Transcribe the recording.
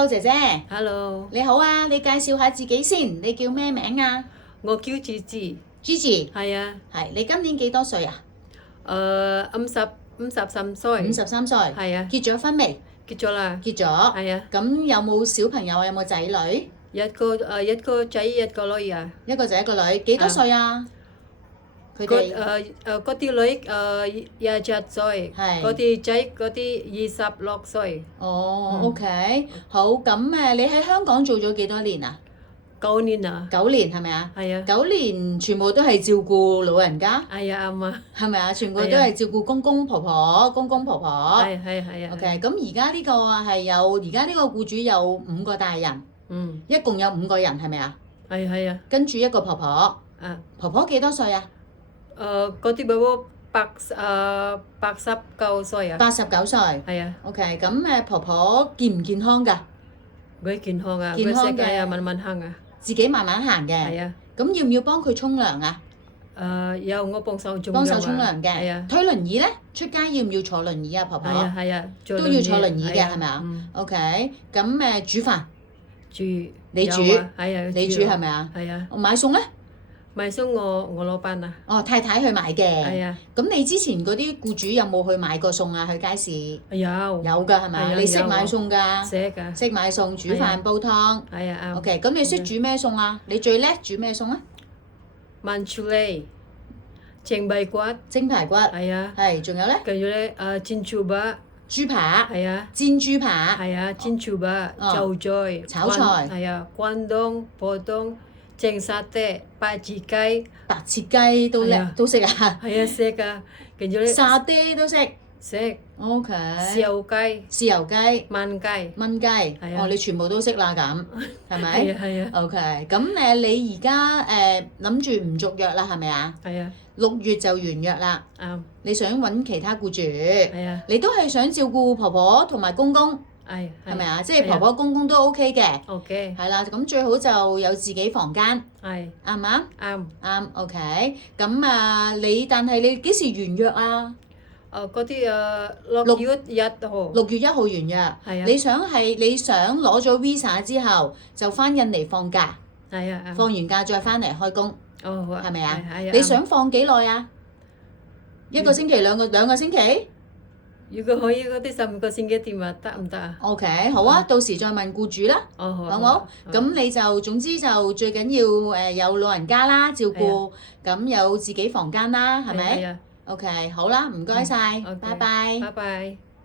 Hello 姐姐， Hello，你好啊！你介紹下自己先，你叫咩名啊我叫Gigi， ？Gigi，係啊，係你今年幾多歲啊53歲， ？53歲，係啊，結咗婚未？結咗啦，結咗，係啊，咁有冇小朋友啊？有冇仔女？一個仔一個女啊，一個仔一個女，幾多歲啊？佢哋嗰啲女27歲，係嗰啲仔嗰啲26歲，哦，OK，好，咁你喺香港做咗幾多年啊9年啊， ？9年係咪啊？係啊， 9年全部都係照顧老人家，係啊啱啊，係咪啊？全部都係照顧公公婆婆、公公婆婆。係啊 OK，咁而家呢個係有，而家呢個僱主有5個大人，一共有5個人係咪啊？係啊，跟住一個婆婆，婆婆幾多歲啊嗰啲寶寶89歲啊， ？89歲。係啊， OK，咁婆婆健唔健康㗎？佢健康啊，健康嘅佢食啊慢慢行啊，自己慢慢行嘅。係啊。咁要唔要幫佢沖涼啊？有我幫手沖涼啊，幫手沖涼嘅。係啊，推輪椅呢？出街要唔要坐輪椅啊？婆婆係啊，都要坐輪椅嘅係啊係咪啊嗯， ？OK，咁煮飯煮你煮有啊係啊，你煮係咪啊？係啊，買餸呢？買餸我老闆啊，哦，太太去買嘅。係啊，咁你之前嗰啲僱主有冇去買過餸啊？去街市有有㗎係咪啊？係啊你識有買餸㗎？識㗎，識買餸、煮係啊飯、煲湯。係啊啱。 OK，咁你識煮咩餸啊？你最叻煮咩餸啊？燜豬脷、蒸排骨，蒸排骨。係啊，係，仲有呢？跟住咧煎豬扒，豬扒。係啊，煎豬扒。係啊，煎豬扒、哦就菜、炒菜係啊，關東、破東、蒸沙爹、白切雞，白切雞都叻係啊，都識啊！係啊識㗎，跟住咧沙爹都識。識 OK。豉油雞、豉油雞、燜雞，炆雞。係啊哦，你全部都識啦咁，係咪係啊係啊？OK，咁你而家諗住唔續約啦，係咪啊係啊？6月就完約啦。啱，你想揾其他僱主，係啊你都係想照顧婆婆同埋公公，係咪啊？即係婆婆公公都 OK 嘅， OK 係啦。咁最好就有自己房間，係啱唔啱？啱，啱，OK。咁但係你幾時完約啊？嗰啲6月1號6月1號完約。係啊你想攞咗 visa 之後就翻印尼放假，係啊放完假再翻嚟開工，哦好啊係咪啊？係啊你想放幾耐啊？1個星期、兩個星期如果可以嗰啲15個星期點啊得唔得啊？ ？OK，好啊，到時再問僱主啦。哦好啊好唔好？咁你就總之就最緊要有老人家啦，照顧，咁有自己房間啦，係咪係啊？OK，好啦，唔該晒， OK，拜拜。拜拜。